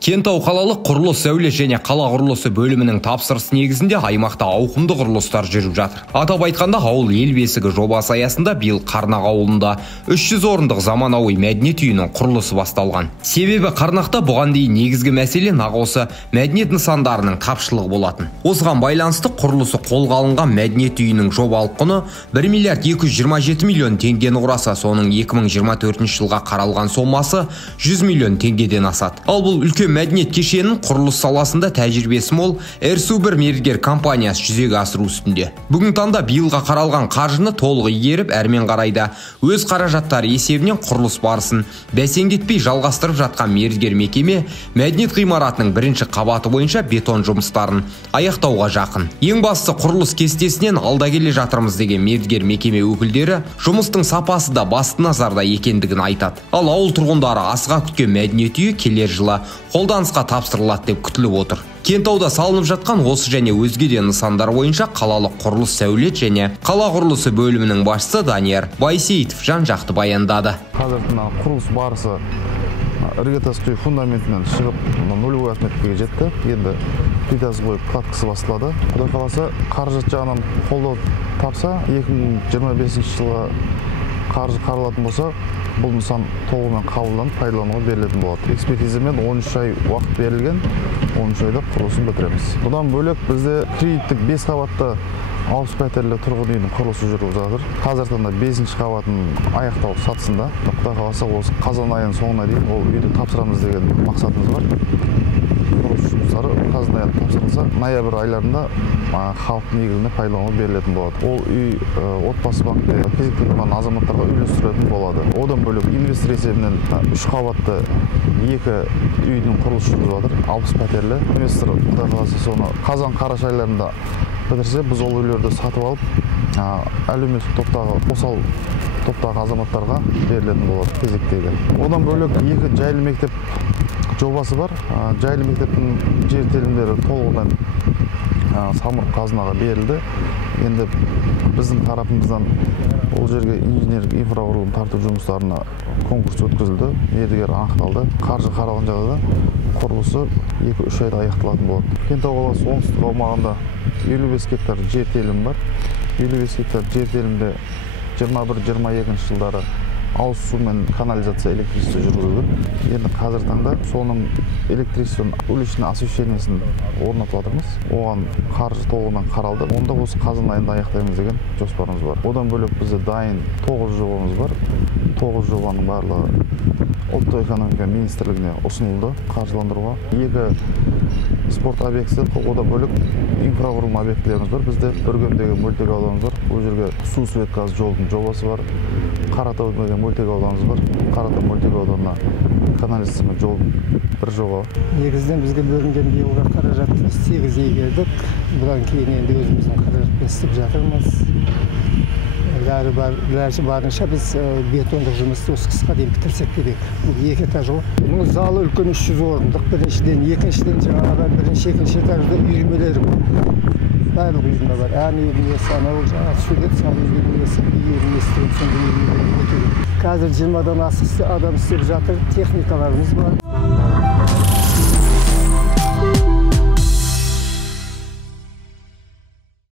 Кентау қалалық құрылыс сәулет және қала құрылысы бөлімінің тапсырыс негізінде аймақта ауқымды құрылыстар жүріп жатыр. Атап айтқанда, ауыл ел бесігі жобасы аясында биыл Қарнақ ауылында 300 орындық заманауи мәдениет үйінің құрылысы басталған. Себебі Қарнақта бұған дейін негізгі мәселе нақ осы мәдениет нысандарының тапшылығы болатын. Осыған байланысты құрылысы қолға алынған мәдениет үйінің жобалық құны 1 миллиард 227 миллион теңгені құраса, соның 2024 жылға қаралған сомасы 100 миллион теңгеден асады. Ал бұл үлкен мәдениет кешенін құрылыс саласында тәжірибесі мол Эрсу-1 мердігер компаниясы жүзеге асыру үстінде. Бүгін таңда биылға қаралған қаржыны толық игеріп, әрмен қарайда өз қаражаттары есебінен құрылыс барысын бәсеңдетпей жалғастырып жатқан мердігер мекеме мәдениет ғимаратының бірінші қабаты бойынша бетон жұмыстарын аяқтауға жақын. Ең бастысы құрылыс кестесінен алда келе жатырмыз деген мердігер мекеме өкілдері жұмыстың сапасы да басты назарда екендігін айтады. Ал ауыл тұрғындары асыға күткен мәдениет үйі келер жылы қолданысқа тапсырылады деп күтіліп отыр. Кентауда салынып жатқан осы және өзге де нысандар бойынша қалалық құрылыс сәулет және қала құрылысы бөлімінің басшысы Данияр Байсейітов жан-жақты баяндады. Қазір құрылыс барысы іргетас құю фундаментінен шығып нулевой отметкеге жетті. Енді плитасы қойып кладкасы басталады. Құдай қаласа қаражат жағынан қолдау тапса, 2025 жылға қаржы қаралатын болса, бұл нысан толығымен қабылданып пайдалануға берілетін болады. Экспертизамен 13 ай уақыт берілген, 13 айда құрылысын бітіреміз. Бұдан бөлек бізде кредиттік 5 қабатты 60 пәтерлі тұрғын үйдің құрылысы жүріп жатыр. Қазір таңда 5-ші қабатын аяқтау сатысында. Құдай қаласа осы қазан айының соңына дейін ол үйді тапсырамыз деген мақсатымыз бар. Құрылыс жұмыстары қазан айында тапсырылса, ноябрь айларында халықтың игілігіне пайдалануға берілетін болады. Ол үй отбасы банкте кезекте тұрған азаматтарға үйлестірілетін болады. Одан бөлек инвестор есебінен 3 қабатты 2 үйдің құрылысы жүріп жатыр, 60 пәтерлі. Инвестор құдай қаласа соны қазан-қараша айларында бітірсе, біз ол үйлерді сатып алып, әлеуметтік топтағы, осал топтағы азаматтарға берілетін болады кезектегі. Одан бөлек 2 жайлы мектеп жобасы бар. Жайлы мектептің жер телімдері толығымен самұрық қазынаға берілді. Енді біздің тарапымыздан ол жерге инженерлік инфрақұрылым тарту жұмыстарына конкурс өткізілді, мердігер анықталды. Қаржы қаралған жағдайда құрылысы 2-3 айда аяқталатын болады. Кентау қаласы оңтүстік аумағында 55 гектар жер телімі бар. 55 гектар жер телімде 21-22 жылдары ауыз су мен канализация электричество жүргізілді. Енді қазір таңда соның электричествоның уличный освещениесін орнатып жатырмыз. Оған қаржы толығымен қаралды. Онда осы қазан айында аяқтаймыз деген жоспарымыз бар. Одан бөлек бізде дайын 9 жобамыз бар. 9 жобаның барлығы ұлттық экономика министрлігіне ұсынылды қаржыландыруға. 2 спорт объектісі, одан бөлек инфрақұрылым объектілеріміз бар. Бізде Бүргендегі мөлтек ауданымыз бар. Ол жерге су свет газ жолдың жобасы бар. Қаратау деген мөлтек ауданымыз бар. Қаратау мөлтек ауданына канализация жол бір жоба. Негізінен бізге бөлінген биылғы қаражатты 8 игердік. Бұдан кейін енді өзіміздің қаражат істеп жатырмыз. Бәрі барынша біз бетондық жұмысты осы қысқа дейін бітірсек керек. Бұл 2 этаж ғой. Бұл залы үлкен 300 орындық. Біріншіден, екіншіден жаңағы бірінші, екінші этажда үйірмелер бар. Барлық үйірме бар. Ән үйірмесі, анау сурет салу үйірмесі, үйірмесі, сондай үйірмелер өтеді. Қазір 20-дан астам адам істеп жатыр, техникаларымыз бар.